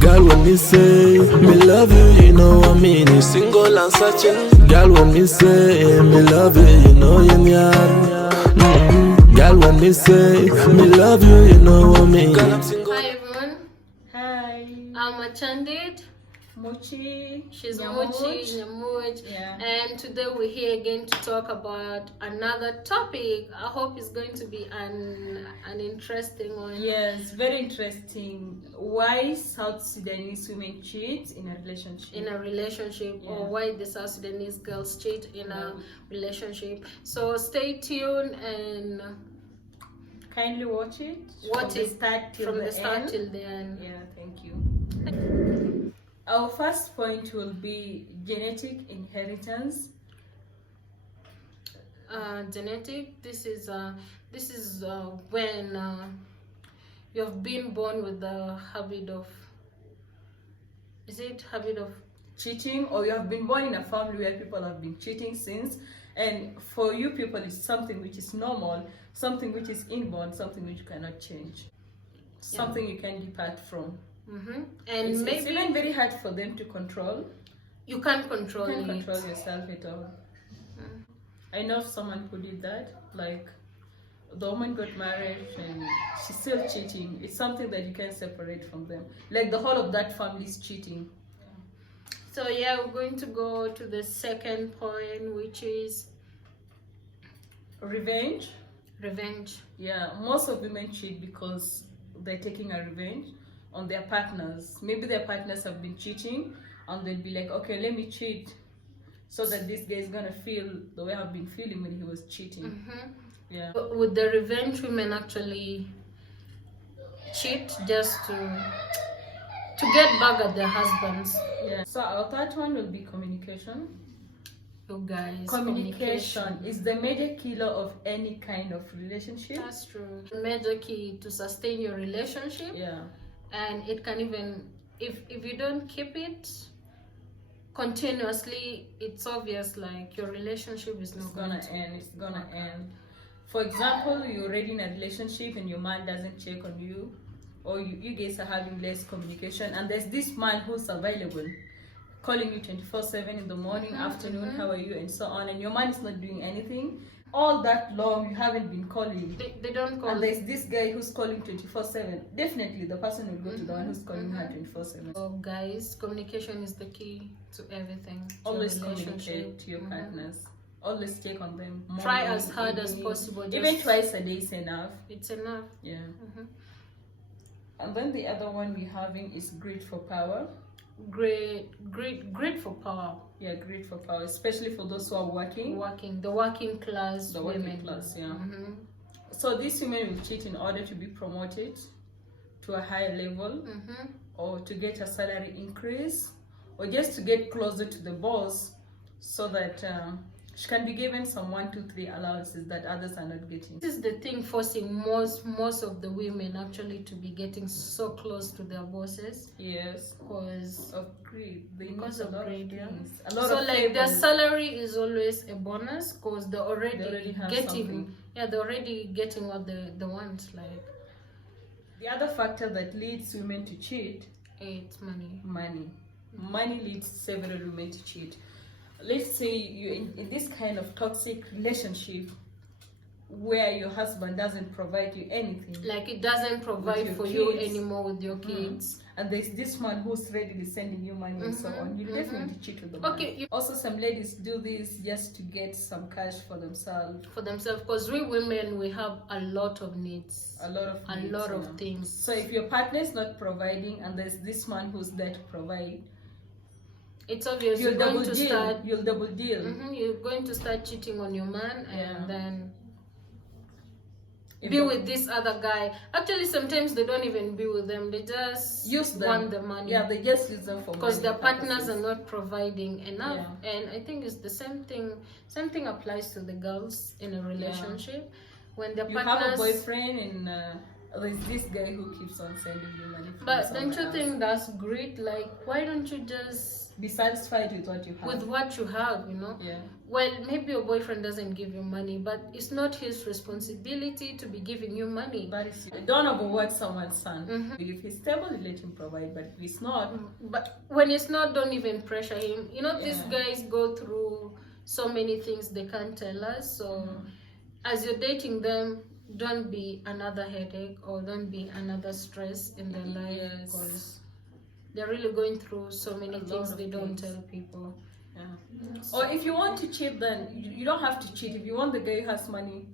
Girl, when me say me love you, you know I mean it. Single and searching. Girl, when me say me love you, you know you need. Girl, when me say me love you, you know I mean it. Hi everyone. Hi. I'm Achandid. Mochi. She's Nyamuj. Mochi Nyamuj. Yeah. And today we're here again to talk about another topic. I hope it's going to be an interesting one. Yes, very interesting. Why South Sudanese women cheat in a relationship? Yeah. Or why the South Sudanese girls cheat in a relationship. So stay tuned and kindly watch it. Watch it From the start till the end. Yeah, thank you. Our first point will be genetic inheritance. Genetic. This is when you've been born with the habit of. Is it habit of cheating, or you have been born in a family where people have been cheating since, and for you people it's something which is normal, something which is inborn, something which you cannot change, something you can depart from. And it's even very hard for them to control. You can't control yourself at all. I know of someone who did that. Like, the woman got married and she's still cheating. It's something that you can't separate from them. Like, the whole of that family is cheating. So yeah, we're going to go to the second point, which is revenge. Yeah, most of women cheat because they're taking a revenge on their partners. Maybe their partners have been cheating and they'll be like, okay, let me cheat so that this guy is gonna feel the way I've been feeling when he was cheating. Yeah. Would the revenge women actually cheat just to get back at their husbands? Yeah. So our third one will be communication. You guys, communication is the major killer of any kind of relationship. That's true. The major key to sustain your relationship. Yeah. And it can even, if you don't keep it continuously, it's obvious like your relationship is not gonna end. It's gonna end. For example, you're already in a relationship and your man doesn't check on you, or you guys are having less communication, and there's this man who's available, calling you 24/7 in the morning, afternoon, how are you, and so on, and your man is not doing anything. All that long, you haven't been calling. They don't call. And there's this guy who's calling 24/7. Definitely, the person will go to the one who's calling her 24/7. So, guys, communication is the key to everything. Always communicate to your partners. Always check on them. Try as hard as possible. Even twice a day is enough. It's enough. Yeah. And then the other one we're having is greed for power. Greed for power. Yeah, greed for power, especially for those who are working. The working class. The working class, yeah. So these women will cheat in order to be promoted to a higher level, or to get a salary increase, or just to get closer to the boss, so that she can be given some 1, 2, 3 allowances that others are not getting. This is the thing forcing most of the women actually to be getting so close to their bosses. Yes, because of greed. Because of greed, yeah. A lot so of like favors. their salary is always a bonus because they're already getting something. Yeah, they're already getting what they want. Like, the other factor that leads women to cheat, it's money. Money leads several women to cheat. Let's say you're in this kind of toxic relationship where your husband doesn't provide you anything. Like, it doesn't provide for you anymore with your kids. And there's this man who's readily sending you money and so on. You definitely cheat with the man. Okay. Also, some ladies do this just to get some cash for themselves. Because we women, we have a lot of needs. A lot of things. So if your partner is not providing and there's this man who's there to provide, it's obvious you'll double deal. You're going to start cheating on your man, and then be with this other guy. Actually, sometimes they don't even be with them. They just want the money. Yeah, they just use them for money. Because their partners are not providing enough. Yeah. And I think it's the same thing. Same thing applies to the girls in a relationship. When their partners have a boyfriend and there's this guy who keeps on sending you money. But don't you think that's great? Like, why don't you just Be satisfied with what you have. With what you have, you know. Yeah. Well, maybe your boyfriend doesn't give you money, but it's not his responsibility to be giving you money. But don't overwork someone's son. If he's stable, let him provide. But if he's not, But when it's not, don't even pressure him. You know, these Yeah. guys go through so many things they can't tell us. So as you're dating them, don't be another headache or don't be another stress in their life, Yes. because they're really going through so many A lot things of they don't things. tell people. yeah. Or if you want to cheat, then you don't have to cheat. If you want the guy who has money,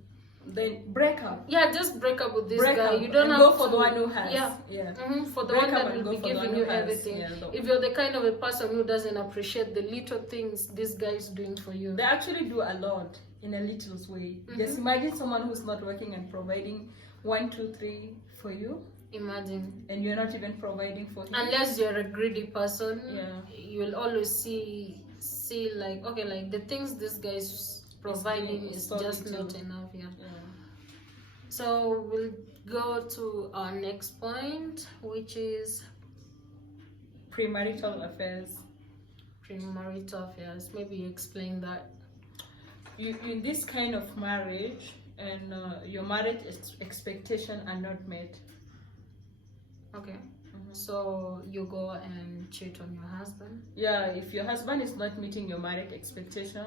then break up. Yeah, just break up with this Break guy. up You don't and have go to for the one who has. Yeah. Yeah. For the Break one up that and will go be for the giving one you who has. everything. Yeah, If you're the kind of a person who doesn't appreciate the little things this guy is doing for you, They actually do a lot in a little way. Just imagine someone who's not working and providing 1, 2, 3 for you, imagine. and you're not even providing for him. Unless you're a greedy person, Yeah. you will always see like, okay, like the things this guy is providing It's is so just little. not enough. Yeah. Yeah. So we'll go to our next point, which is Premarital affairs. premarital affairs. Maybe you explain that. You in this kind of marriage, and your marriage expectation are not met. Okay. So you go and cheat on your husband. Yeah, if your husband is not meeting your marriage expectation,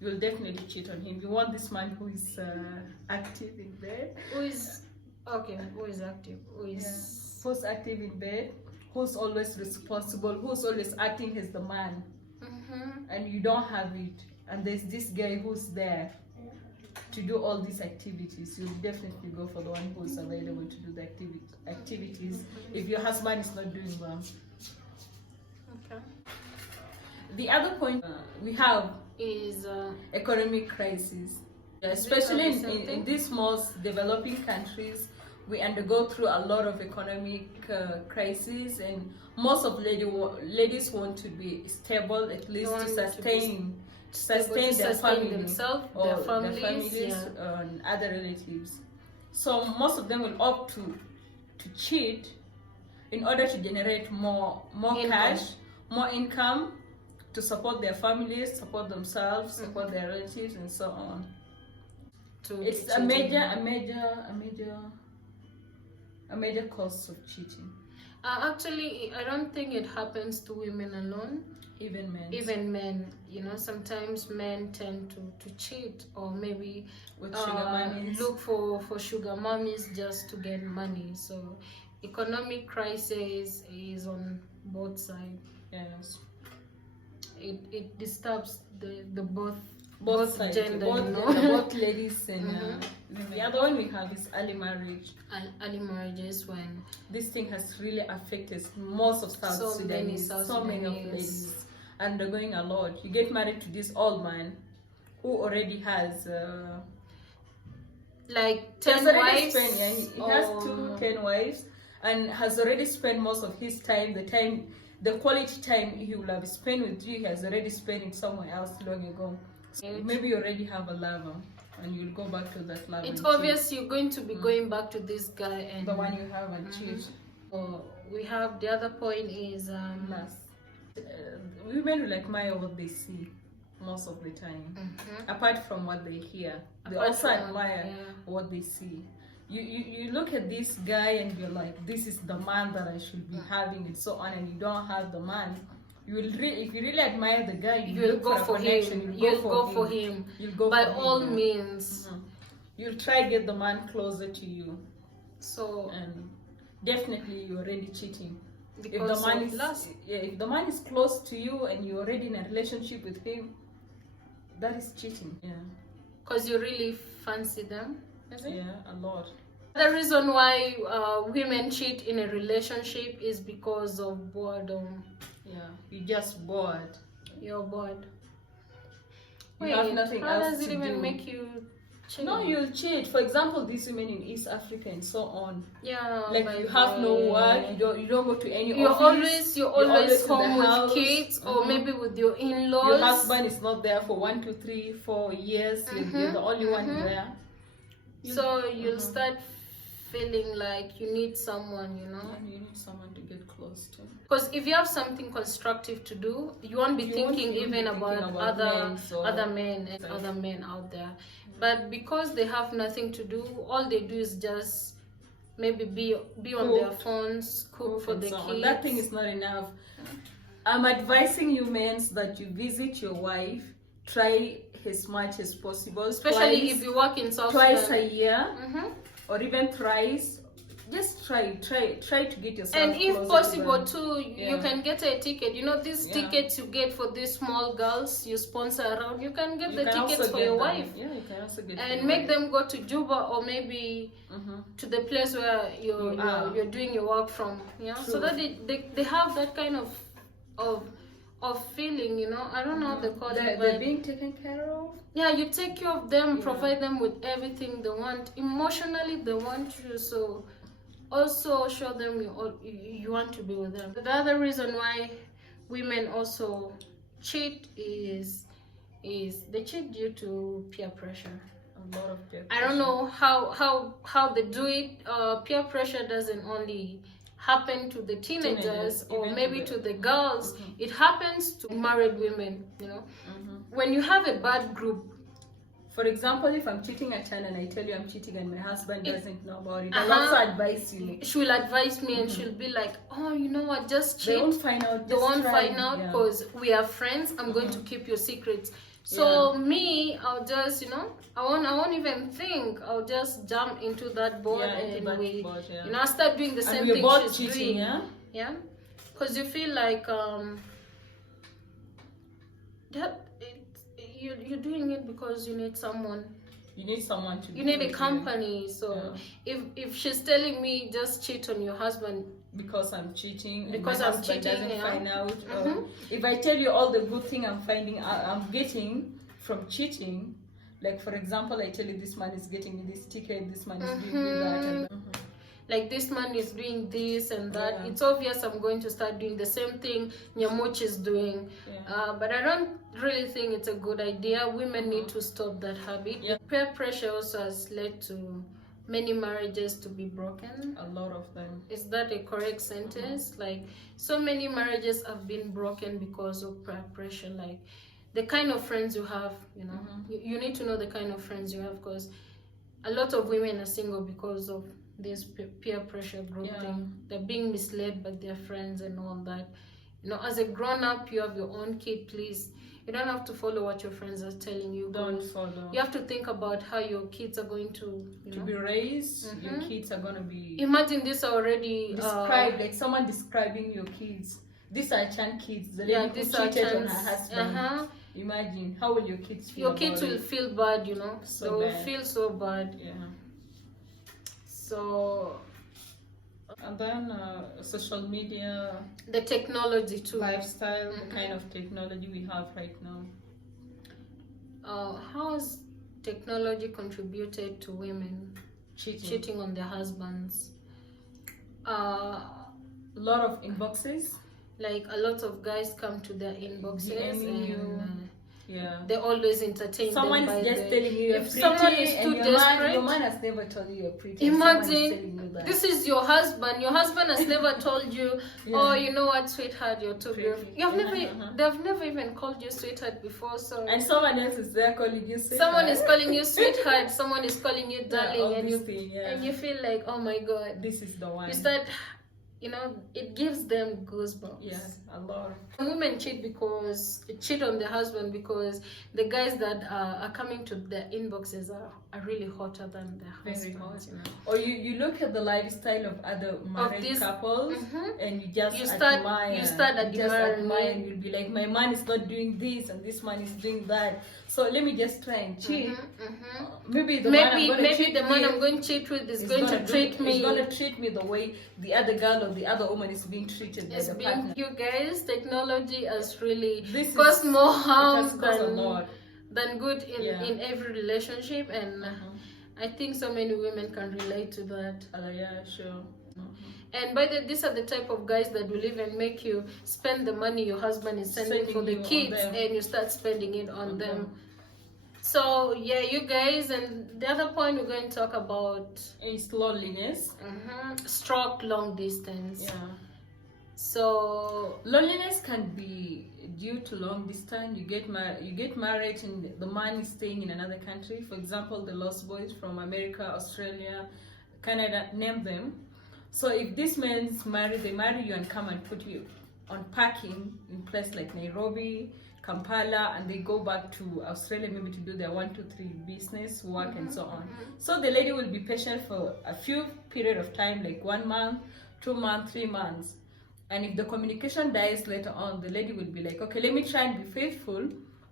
you will definitely cheat on him. You want this man who is active in bed. Who is active? Who's active in bed, who's always responsible, who's always acting as the man, and you don't have it. And there's this guy who's there to do all these activities. You'll definitely go for the one who's available to do the activities if your husband is not doing them. Okay. The other point we have Is economic crisis. Especially in these most developing countries, we undergo through a lot of economic crises, and most of ladies want to be stable, at least to sustain their family themselves, or their families, and other relatives. So most of them will opt to cheat in order to generate more Income. cash, more income, to support their families, support themselves, support their relatives, and so on. It's a major cause of cheating. Actually, I don't think it happens to women alone. Even men, you know, sometimes men tend to cheat, or maybe With sugar mummies. look for sugar mummies just to get money. So economic crisis is on both sides. Yes. It disturbs the Both sides, gender, both, you know? both ladies and the other one we have is early marriage. Early marriages, when This thing has really affected most of South So many Sudanese. South So many of Sudanese. ladies undergoing a lot. You get married to this old man who already has like he has 10 already wives. spent, yeah, he has 10 wives, and has already spent most of his time, the quality time he would have spent with you, he has already spent it somewhere else long ago. So maybe you already have a lover, and you'll go back to that lover. It's and obvious you're going to be going back to this guy cheat. and The one you have and cheat. So we have the other point is Last. Women will admire what they see most of the time. Apart from what they hear, they Apart also from, admire what they see. You look at this guy and you're like, this is the man that I should be having, and so on, and you don't have the man. You will if you really admire the guy, you'll go for him. You'll go for him. You'll go by for him, all yeah. means. You'll try get the man closer to you, So and definitely you're already cheating. If because the man of is lust, if the man is close to you and you're already in a relationship with him, that is cheating. Yeah. because you really fancy them. Is it? Yeah, a lot. The reason why women cheat in a relationship is because of boredom. Yeah, you're just bored. You're bored. You have nothing how else does it to even do. make you cheat? No, you'll cheat. For example, these women in East Africa and so on. Yeah, Like you have no work, you don't go to any You're office. always always in home the with house. kids, or maybe with your in-laws. Your husband is not there for 1, 2, 3, 4 years. You're the only one there. So you'll start feeling like you need someone, you know. And you need someone to get close to. Because if you have something constructive to do, you won't be thinking even about other men out there. But because they have nothing to do, all they do is just maybe be on their phones, cook for the kids. That thing is not enough. I'm advising you men that you visit your wife, try as much as possible, especially if you work in South twice Sudan. a year, or even thrice. Just try to get yourself. And if possible too, you can get a ticket. You know, these tickets you get for these small girls you sponsor around, you can get the tickets for your wife. Yeah, you can also get. And make them go to Juba or maybe to the place where you're doing your work from. Yeah, so that they have that kind of feeling, you know. I don't know how they call it, but they're being taken care of. Yeah, you take care of them, provide them with everything they want. Emotionally, they want you, so also show them you want to be with them. The other reason why women also cheat is they cheat due to peer pressure. A lot of peer pressure. I don't know how they do it. Peer pressure doesn't only happen to the teenagers or maybe to the girls. It happens to married women, you know. When you have a bad group, for example, if I'm cheating at China and I tell you I'm cheating and my husband doesn't know about it, I'll also advise you. She will advise me and she'll be like, oh, you know what, just cheat. They won't find out. They won't find out because we are friends. I'm going to keep your secrets. So me, I'll just, you know, I won't even think. I'll just jump into that boat and we, you know, I start doing the same thing she's cheating, doing. Yeah, because you feel like you're doing it because you need someone. You need someone to. You need a company. So if she's telling me just cheat on your husband because I'm cheating, because and my I'm husband cheating, doesn't find out. If I tell you all the good thing I'm getting from cheating, like for example, I tell you this man is getting me this ticket, this man is doing me that, and like this man is doing this and that. It's obvious I'm going to start doing the same thing Nyamuch is doing. But I don't really think it's a good idea. Women need to stop that habit. Peer pressure also has led to many marriages to be broken. A lot of them. Is that a correct sentence? Like, so many marriages have been broken because of peer pressure. Like, the kind of friends you have, you know, you need to know the kind of friends you have, because a lot of women are single because of this peer pressure group thing. They're being misled by their friends and all that. You know, as a grown-up, you have your own kid, please. You don't have to follow what your friends are telling you. Don't follow. You have to think about how your kids are going to be raised. Your kids are going to be... Imagine this already... described, like someone describing your kids. These are Chan kids. The lady who cheated on her husband. Imagine, how will your kids feel? Your kids will feel bad, you know. So they will feel so bad. So... And then social media, the technology too, lifestyle, the kind of technology we have right now. How has technology contributed to women cheating on their husbands? A lot of inboxes. Like a lot of guys come to their inboxes and Yeah. They always entertain Someone's them. just telling you you're pretty, someone is too and desperate. your man has never told you you're pretty. Imagine, this is your husband. Your husband has never told you, oh, you know what, sweetheart, you're too beautiful. You've they've never even called you sweetheart before. So and someone else is there calling you sweetheart. Someone is calling you sweetheart. Someone is calling you darling, and you feel like, oh my God, this is the one. You start, you know, it gives them goosebumps. Yes, a lot. Women cheat on their husband because the guys that are coming to their inboxes are really hotter than their husbands. You know? Or you look at the lifestyle of other married couples and you start admiring. You'll be like, my man is not doing this and this man is doing that. So let me just try and cheat. Maybe the man I'm going to cheat with is going to treat me. He's going to treat me the way the other girl or the other woman is being treated by the partner. You guys, technology has really caused more harm than good in every relationship, and I think so many women can relate to that. Yeah, sure. And by these are the type of guys that will even make you spend the money your husband is sending for the kids, and you start spending it on them. So yeah, you guys, and the other point we're going to talk about Is loneliness. stroke long distance. Yeah. So Loneliness can be due to long distance. You get married and the man is staying in another country. For example, the Lost Boys from America, Australia, Canada, name them. So if this man's married, they marry you and come and put you on packing in place like Nairobi, Kampala, and they go back to Australia maybe to do their 1, 2, 3 business work and so on. So the lady will be patient for a few period of time, like 1 month, 2 months, 3 months. And if the communication dies later on, the lady will be like, okay, let me try and be faithful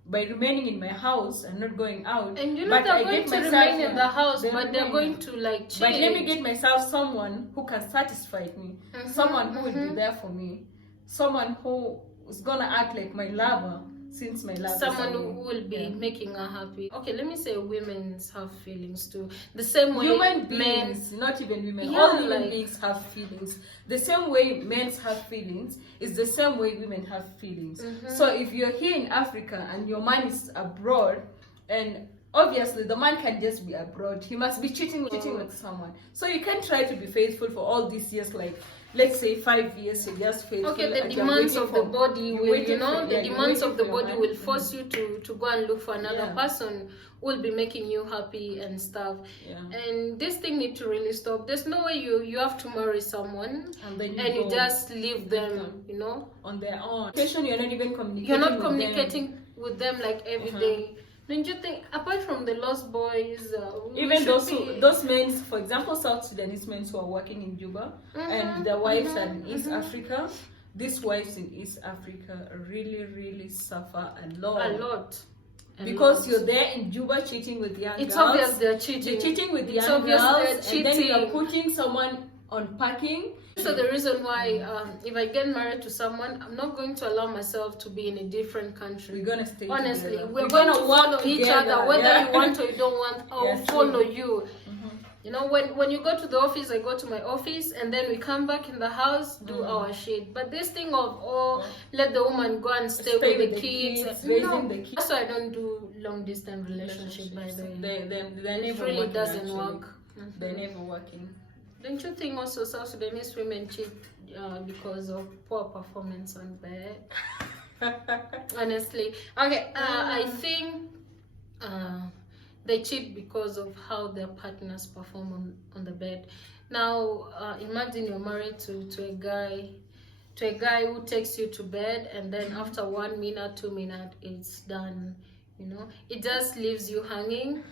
by remaining in my house and not going out. and you know but they're going to remain in the house, but they're going to like cheat. But let me get myself someone who can satisfy me, someone who will be there for me, someone who is gonna act like my lover since my love. Someone who will be making her happy. Okay, let me say women's have feelings too. The same way Human men, beings, not even women, Yeah, all human like- beings have feelings. The same way men have feelings is the same way women have feelings. So if you're here in Africa and your man is abroad, and obviously the man can just be abroad, he must be cheating with someone. So you can try to be faithful for all these years, like let's say 5 years, you're just faithful. okay, the and you're demands waiting of the for- body you're will, waiting for- the yeah, you're demands waiting of the for your body man. will force you to go and look for another Yeah. person who will be making you happy and stuff. Yeah. And this thing need to really stop. There's no way you have to marry someone And then and you go just leave them, you know. on their own. You're not even communicating. You're not with communicating with them like every day. Don't you think, apart from the Lost Boys, we Even should those be- those men, for example, South Sudanese men who are working in Juba and their wives are in East Africa, these wives in East Africa really suffer a lot. a lot. A Because lot. you're there in Juba cheating with young It's girls. obvious they're cheating. You're cheating with It's young obvious girls, they're and then you're cheating. putting someone on packing. So the reason why, if I get married to someone, I'm not going to allow myself to be in a different country. We're gonna stay Honestly, together. we're going to follow work each together, other, whether yeah. you want or you don't want. I'll Yes, follow really. you. You know, when you go to the office, I go to my office, and then we come back in the house, do our shit. But this thing of let the woman go and stay with the kids, raising no. the kids. That's why I don't do long distance relationship. By the way, They're it never really working, doesn't actually. work. They're never working. Don't you think also South Sudanese women cheat because of poor performance on bed? Honestly, okay. I think they cheat because of how their partners perform on the bed. Now, imagine you're married to a guy who takes you to bed, and then after 1 minute, 2 minutes, it's done. You know, it just leaves you hanging,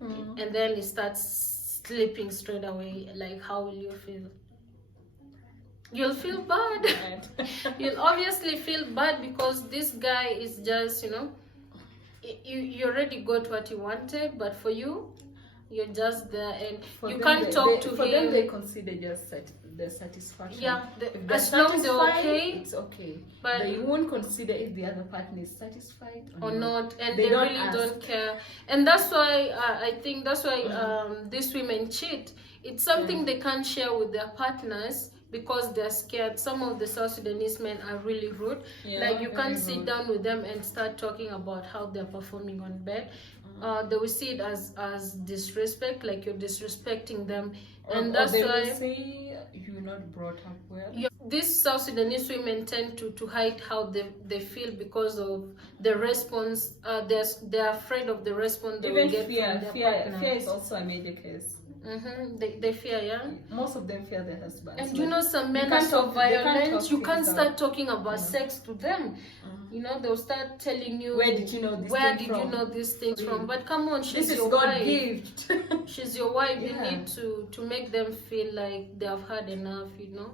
and then it starts sleeping straight away. Like, how will you feel? You'll feel bad. You'll obviously feel bad because this guy is just, you know, you already got what you wanted, but for you, you're just there and For you them, can't talk to for him. them, they consider just the satisfaction. Yeah, If they're as long as they're satisfied, okay, it's okay. but- they won't consider if the other partner is satisfied or not, and They they don't really ask. don't care. And that's why I think that's why these women cheat. It's something they can't share with their partners because they're scared. Some of the South Sudanese men are really rude. Yeah, Like, you very can't sit rude. down with them and start talking about how they're performing on bed. They will see it as disrespect, like you're disrespecting them, and that's they why will say you're not brought up well. these South Sudanese women tend to hide how they feel because of the response. They're afraid of the response they will Even get from their fear partner. is also a major case. They fear, yeah. Most of them fear their husbands. And you know, some men You are can't so talk- they can't violent. talk You can't things start out. talking about sex to them. You know, they'll start telling you, Where did you know this Where thing did you from? know these things from? But come on, she's This is your God wife. gift. She's your wife. You Yeah. need to make them feel like they have had enough, you know.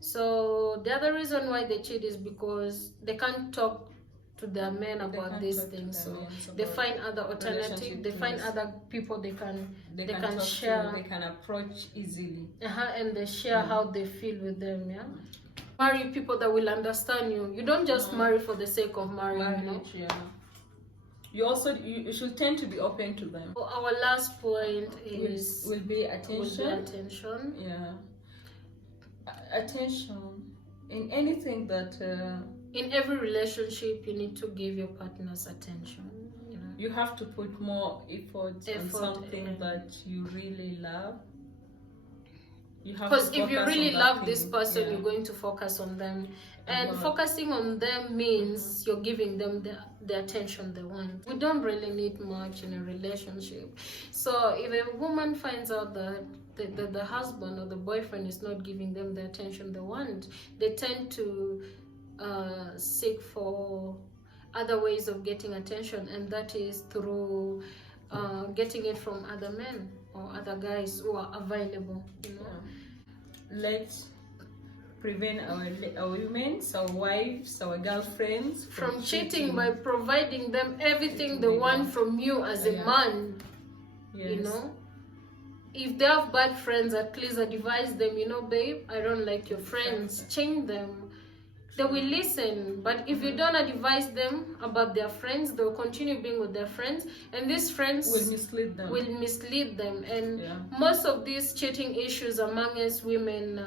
So the other reason why they cheat is because they can't talk to their men about can't these talk to things. their So men they about find other alternatives. relationship They find things. other people they can talk share. to, they can approach easily. And they share how they feel with them. Yeah. Marry people that will understand you. You don't just marry for the sake of marrying. You know. Marriage, yeah. You should tend to be open to them. So our last point is Will be attention. attention. Yeah. Attention in anything that In every relationship, you need to give your partners attention. You know. You have to put more effort on something yeah. that you really love. You have Because to if you focus really on that love this thing. person, Yeah. you're going to focus on them. And Uh-huh. focusing on them means you're giving them the attention they want. We don't really need much in a relationship. So if a woman finds out that the husband or the boyfriend is not giving them the attention they want, they tend to seek for other ways of getting attention, and that is through getting it from other men or other guys who are available, you know. Let's prevent our women, our wives, our girlfriends from cheating by providing them everything they want from you as a man. Yes. You know, if they have bad friends, at least advise them, you know, babe, I don't like your friends, change them. They will listen. But if you don't advise them about their friends, they'll continue being with their friends, and these friends will mislead them. And most of these cheating issues among us women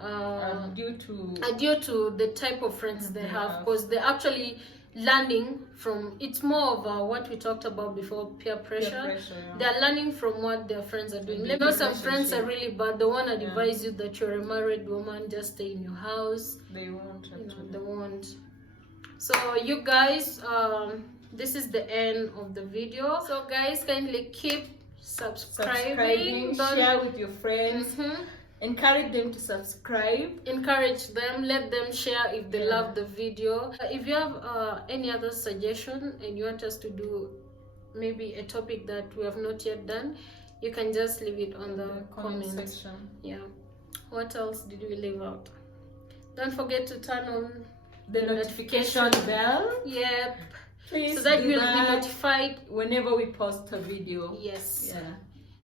are due to the type of friends they have, because they're actually learning from, it's more of what we talked about before, peer pressure. They're learning from what their friends are doing. Let me know, some friends are really bad. They want to advise you that you're a married woman, just stay in your house. They won't, they won't. So you guys, this is the end of the video. So guys, kindly keep subscribing. Share with your friends. Encourage them to subscribe. Encourage them. Let them share if they love the video. If you have any other suggestion and you want us to do maybe a topic that we have not yet done, you can just leave it on the comment section. Yeah. What else did we leave out? Don't forget to turn on the notification bell. Yep. Please, so that you'll be notified whenever we post a video. Yes. Yeah.